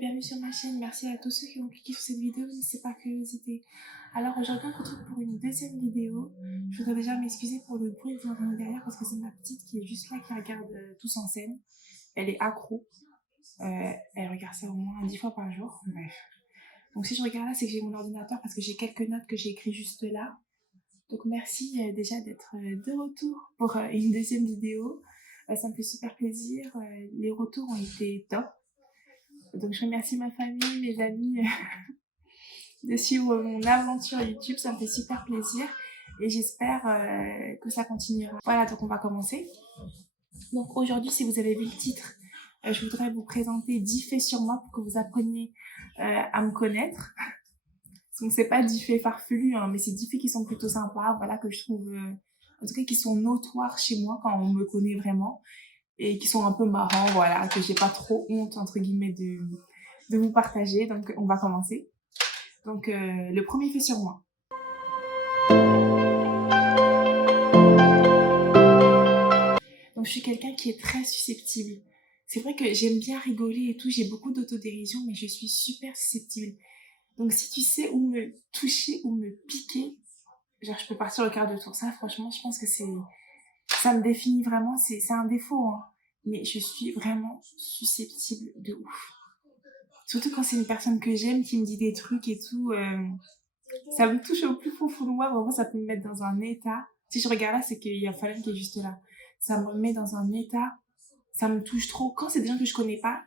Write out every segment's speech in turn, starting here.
bienvenue sur ma chaîne. Merci à tous ceux qui ont cliqué sur cette vidéo, si c'est par curiosité. Alors aujourd'hui on se retrouve pour une deuxième vidéo. Je voudrais déjà m'excuser pour le bruit que vous entendez derrière parce que c'est ma petite qui est juste là qui regarde Tous en scène. Elle est accro. Elle regarde ça au moins 10 fois par jour. Bref. Donc si je regarde là, c'est que j'ai mon ordinateur parce que j'ai quelques notes que j'ai écrites juste là. Donc merci déjà d'être de retour pour une deuxième vidéo. Ça me fait super plaisir. Les retours ont été top. Donc je remercie ma famille, mes amis de suivre mon aventure YouTube. Ça me fait super plaisir et j'espère que ça continuera. Voilà, donc on va commencer. Donc aujourd'hui, si vous avez vu le titre, je voudrais vous présenter 10 faits sur moi pour que vous appreniez à me connaître. Donc c'est pas 10 faits farfelus, hein, mais c'est 10 faits qui sont plutôt sympas, voilà, que je trouve, en tout cas qui sont notoires chez moi quand on me connaît vraiment et qui sont un peu marrants, voilà, que j'ai pas trop honte, entre guillemets, de vous partager. Donc on va commencer. Donc le premier fait sur moi. Donc je suis quelqu'un qui est très susceptible. C'est vrai que j'aime bien rigoler et tout, j'ai beaucoup d'autodérision, mais je suis super susceptible. Donc si tu sais où me toucher, où me piquer, genre je peux partir au quart de tour. Ça, franchement, je pense que ça me définit vraiment, c'est un défaut, hein. Mais je suis vraiment susceptible de ouf. Surtout quand c'est une personne que j'aime qui me dit des trucs et tout, ça me touche au plus profond de moi. Vraiment, ça peut me mettre dans un état. Si je regarde là, c'est qu'il y a Fallen qui est juste là. Ça me met dans un état, ça me touche trop. Quand c'est des gens que je connais pas,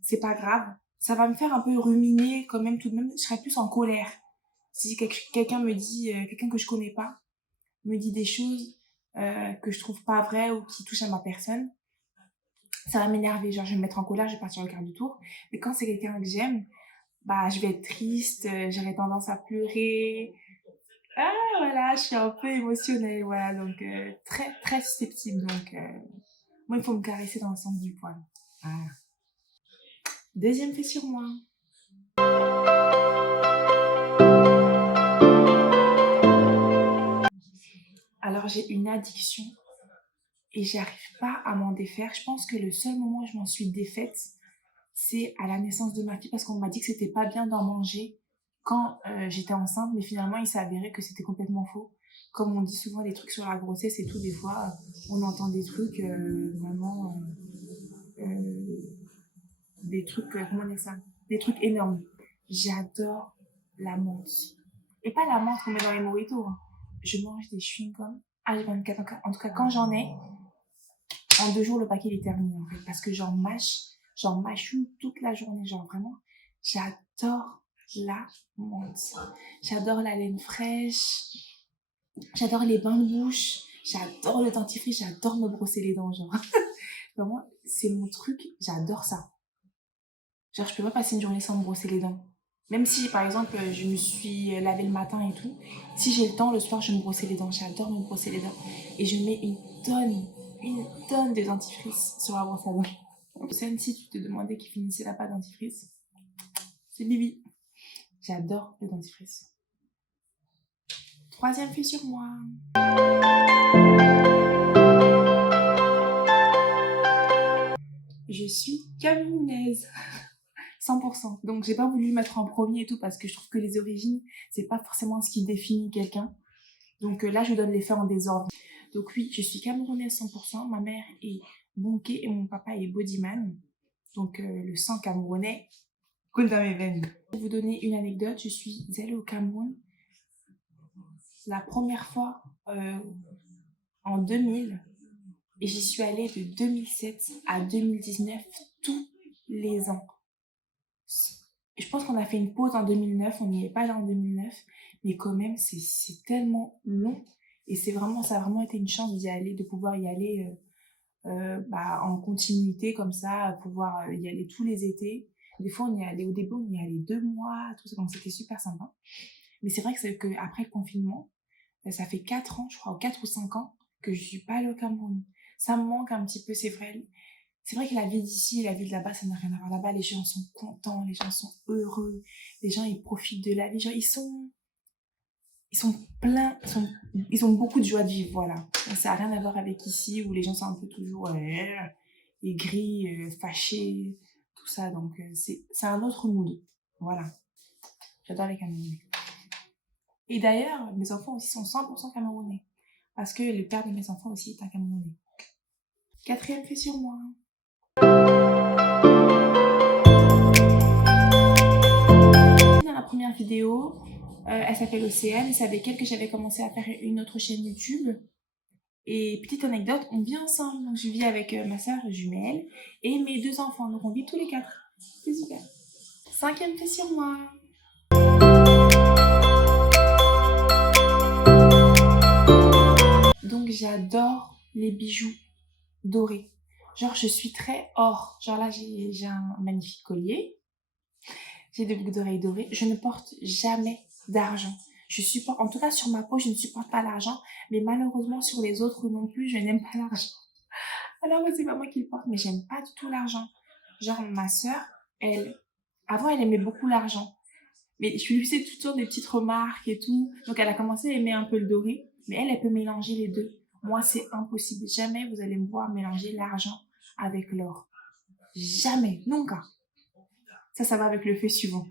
c'est pas grave. Ça va me faire un peu ruminer quand même tout de même. Je serais plus en colère. Si quelqu'un me dit, quelqu'un que je connais pas, me dit des choses que je trouve pas vraies ou qui touchent à ma personne, ça va m'énerver. Genre, je vais me mettre en colère, je vais partir au quart du tour. Mais quand c'est quelqu'un que j'aime, bah, je vais être triste, j'aurai tendance à pleurer. Ah, voilà, je suis un peu émotionnelle, voilà, donc très, très susceptible. Donc, moi, il faut me caresser dans le sens du poil. Voilà. Deuxième fait sur moi. Alors, j'ai une addiction et j'arrive pas à m'en défaire. Je pense que le seul moment où je m'en suis défaite, c'est à la naissance de ma fille parce qu'on m'a dit que c'était pas bien d'en manger quand j'étais enceinte, mais finalement il s'est avéré que c'était complètement faux. Comme on dit souvent des trucs sur la grossesse et tout, des fois on entend des trucs vraiment des trucs comment dire ça, des trucs énormes. J'adore la menthe et pas la menthe qu'on met dans les mojitos, hein. Je mange des chewing-gums H24, en tout cas quand j'en ai en 2 jours le paquet il est terminé en fait parce que j'en mâchouille toute la journée, genre vraiment j'adore la menthe, j'adore la laine fraîche, j'adore les bains de bouche, j'adore le dentifrice, j'adore me brosser les dents, genre vraiment c'est mon truc, j'adore ça. Genre je peux pas passer une journée sans me brosser les dents, même si par exemple je me suis lavé le matin et tout, si j'ai le temps le soir je vais me brosser les dents, j'adore me brosser les dents et je mets une tonne de dentifrice sur la brosse à dents. Si tu te demandais qui finissait la pâte dentifrice, c'est Bibi. J'adore le dentifrice. Troisième fait sur moi. Je suis camerounaise. 100%. Donc j'ai pas voulu mettre en premier et tout parce que je trouve que les origines, c'est pas forcément ce qui définit quelqu'un. Donc là, je donne les faits en désordre. Donc oui, je suis camerounaise 100%. Ma mère est bonké et mon papa est bodyman. Donc le sang camerounais coule dans mes veines. Pour vous donner une anecdote, je suis allée au Cameroun la première fois en 2000 et j'y suis allée de 2007 à 2019 tous les ans. Je pense qu'on a fait une pause en 2009, on n'y est pas là en 2009, mais quand même c'est tellement long et ça a vraiment été une chance d'y aller, de pouvoir y aller en continuité comme ça, pouvoir y aller tous les étés. Des fois on y allait, au début on y allait 2 mois, tout ça, donc c'était super sympa. Mais c'est vrai que après le confinement, ça fait 4 ans, je crois, ou 4 ou 5 ans que je suis pas allée au Cameroun. Ça me manque un petit peu, c'est vrai. C'est vrai que la vie d'ici et la vie de là-bas, ça n'a rien à voir. Là-bas, les gens sont contents, les gens sont heureux, les gens, ils profitent de la vie. Genre, ils sont pleins, ils ont beaucoup de joie de vivre, voilà. Ça n'a rien à voir avec ici, où les gens sont un peu toujours aigris, fâchés, tout tout ça. Donc, c'est un autre mood. Voilà. J'adore les Camerounais. Et d'ailleurs, mes enfants aussi sont 100% Camerounais. Parce que le père de mes enfants aussi est un Camerounais. 4e fait sur moi. Dans la première vidéo, elle s'appelle Océane, et c'est avec elle que j'avais commencé à faire une autre chaîne YouTube. Et petite anecdote, on vit ensemble. Donc je vis avec ma soeur jumelle et mes 2 enfants. Donc on vit tous les 4. C'est super. 5e fait sur moi. Donc j'adore les bijoux dorés. Genre je suis très or. Genre là j'ai un magnifique collier. J'ai des boucles d'oreilles dorées. Je ne porte jamais d'argent. Je supporte, en tout cas sur ma peau, je ne supporte pas l'argent. Mais malheureusement sur les autres non plus, je n'aime pas l'argent. Alors c'est pas moi qui le porte, mais j'aime pas du tout l'argent. Genre ma soeur, avant elle aimait beaucoup l'argent. Mais je lui faisais tout le temps des petites remarques et tout. Donc elle a commencé à aimer un peu le doré. Mais elle peut mélanger les deux. Moi c'est impossible. Jamais vous allez me voir mélanger l'argent avec l'or. Jamais. Nunca. Ça va avec le fait suivant.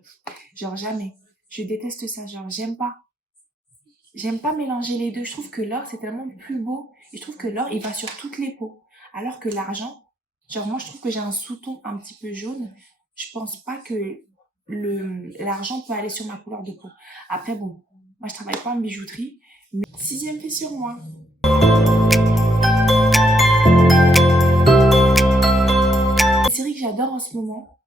Genre jamais. Je déteste ça. Genre j'aime pas. J'aime pas mélanger les deux. Je trouve que l'or c'est tellement plus beau. Et je trouve que l'or il va sur toutes les peaux. Alors que l'argent, genre moi je trouve que j'ai un sous-ton un petit peu jaune. Je pense pas que l'argent peut aller sur ma couleur de peau. Après bon, moi je travaille pas en bijouterie. Mais 6e fait sur moi. Une série que j'adore en ce moment,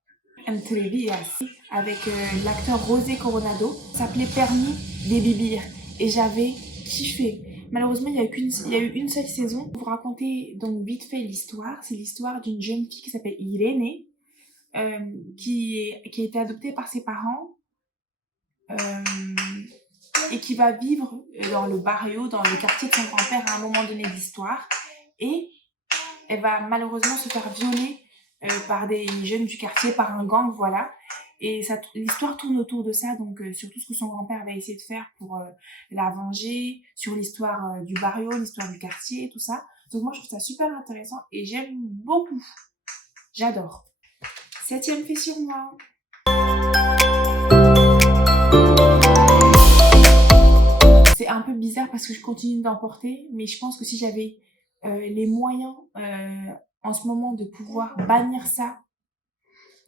Entrevias, avec l'acteur José Coronado, ça s'appelait Permis de Vivir. Et j'avais kiffé. Malheureusement, il y a eu une seule saison. Pour vous raconter donc vite fait l'histoire, c'est l'histoire d'une jeune fille qui s'appelle Irene, qui a été adoptée par ses parents et qui va vivre dans le barrio, dans le quartier de son grand-père à un moment donné de l'histoire. Et elle va malheureusement se faire violer par des jeunes du quartier, par un gang, voilà. Et l'histoire tourne autour de ça, donc sur tout ce que son grand-père va essayer de faire pour la venger, sur l'histoire du barrio, l'histoire du quartier, tout ça. Donc moi, je trouve ça super intéressant et j'aime beaucoup. J'adore. 7e fait sur moi. C'est un peu bizarre parce que je continue d'en porter, mais je pense que si j'avais les moyens en ce moment de pouvoir bannir ça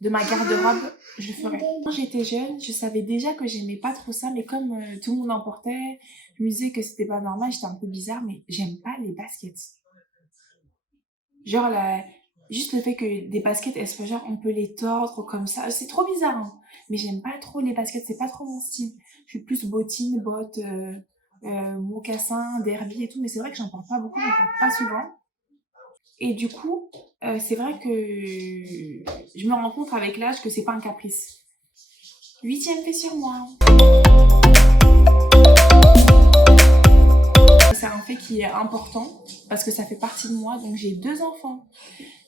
de ma garde-robe, je le ferais. Quand j'étais jeune, je savais déjà que j'aimais pas trop ça, mais comme tout le monde en portait, je me disais que c'était pas normal, j'étais un peu bizarre, mais j'aime pas les baskets. Genre, juste le fait que des baskets, elles soient genre, on peut les tordre comme ça, c'est trop bizarre, hein. Mais j'aime pas trop les baskets, c'est pas trop mon style. Je suis plus bottines, bottes, mocassins, derby et tout, mais c'est vrai que j'en porte pas beaucoup, j'en porte pas souvent. Et du coup, c'est vrai que je me rends compte avec l'âge que c'est pas un caprice. 8e fait sur moi. C'est un fait qui est important parce que ça fait partie de moi. Donc j'ai 2 enfants.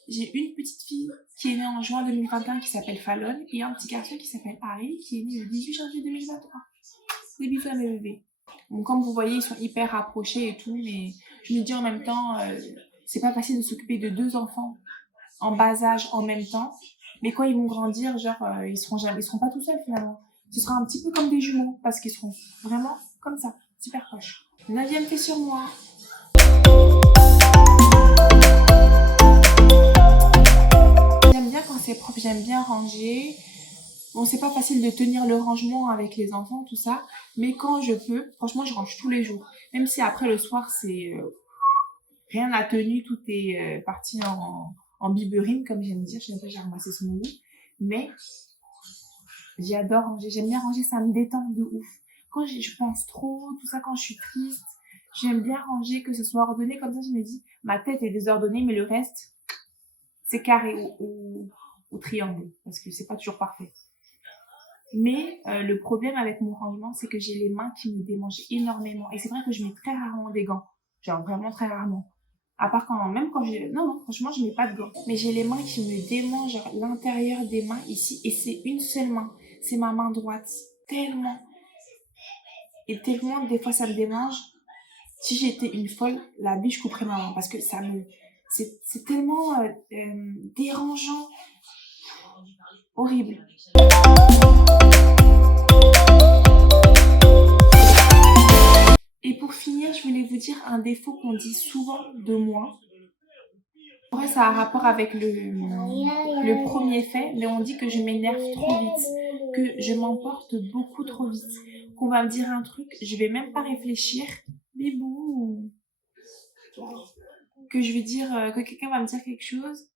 J'ai une petite fille qui est née en juin 2021 qui s'appelle Fallon et un petit garçon qui s'appelle Harry qui est né le 18 janvier 2023. Des bisous à mes bébés. Donc comme vous voyez, ils sont hyper rapprochés et tout, mais je me dis en même temps, c'est pas facile de s'occuper de 2 enfants en bas âge en même temps. Mais quand ils vont grandir, genre, ils seront pas tout seuls finalement. Ce sera un petit peu comme des jumeaux parce qu'ils seront vraiment comme ça, super proches. 9e fait sur moi. J'aime bien quand c'est propre, j'aime bien ranger. Bon, c'est pas facile de tenir le rangement avec les enfants, tout ça. Mais quand je peux, franchement, je range tous les jours. Même si après le soir, c'est rien n'a tenu, tout est parti en biberine, comme j'aime dire. Je sais pas, j'ai ramassé ce mot. Mais j'adore ranger. J'aime bien ranger, ça me détend de ouf. Quand je pense trop, tout ça, quand je suis triste, j'aime bien ranger, que ce soit ordonné. Comme ça, je me dis, ma tête est désordonnée, mais le reste, c'est carré ou triangle. Parce que c'est pas toujours parfait. Mais le problème avec mon rangement, c'est que j'ai les mains qui me démangent énormément. Et c'est vrai que je mets très rarement des gants. Genre vraiment très rarement. À part même quand j'ai... Non, franchement, je mets pas de gants. Mais j'ai les mains qui me démangent, genre l'intérieur des mains ici. Et c'est une seule main. C'est ma main droite. Tellement. Et tellement, des fois, ça me démange. Si j'étais une folle, la bille, je couperais ma main. Parce que ça me... C'est tellement dérangeant. Horrible. Et pour finir, je voulais vous dire un défaut qu'on dit souvent de moi. En vrai, ça a un rapport avec le premier fait, mais on dit que je m'énerve trop vite, que je m'emporte beaucoup trop vite, qu'on va me dire un truc, je vais même pas réfléchir, bibou, que je vais dire, que quelqu'un va me dire quelque chose,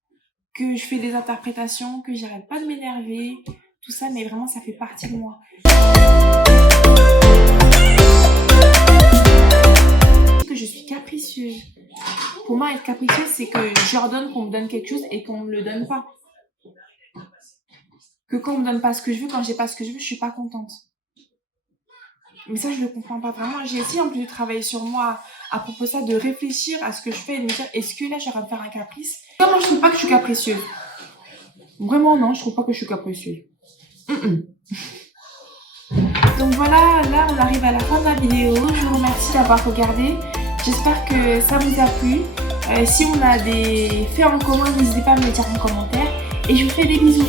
que je fais des interprétations, que j'arrête pas de m'énerver, tout ça, mais vraiment, ça fait partie de moi. Que je suis capricieuse. Pour moi, être capricieuse, c'est que j'ordonne qu'on me donne quelque chose et qu'on me le donne pas. Que quand on me donne pas ce que je veux, quand j'ai pas ce que je veux, je suis pas contente. Mais ça, je le comprends pas vraiment. J'ai essayé en plus de travailler sur moi à propos de ça, de réfléchir à ce que je fais et de me dire, est-ce que là, j'aurais à me faire un caprice? Moi, je trouve pas que je suis capricieuse. Vraiment, non, je trouve pas que je suis capricieuse. Donc voilà, là, on arrive à la fin de la vidéo. Je vous remercie d'avoir regardé. J'espère que ça vous a plu. Si on a des faits en commun, n'hésitez pas à me le dire en commentaire. Et je vous fais des bisous.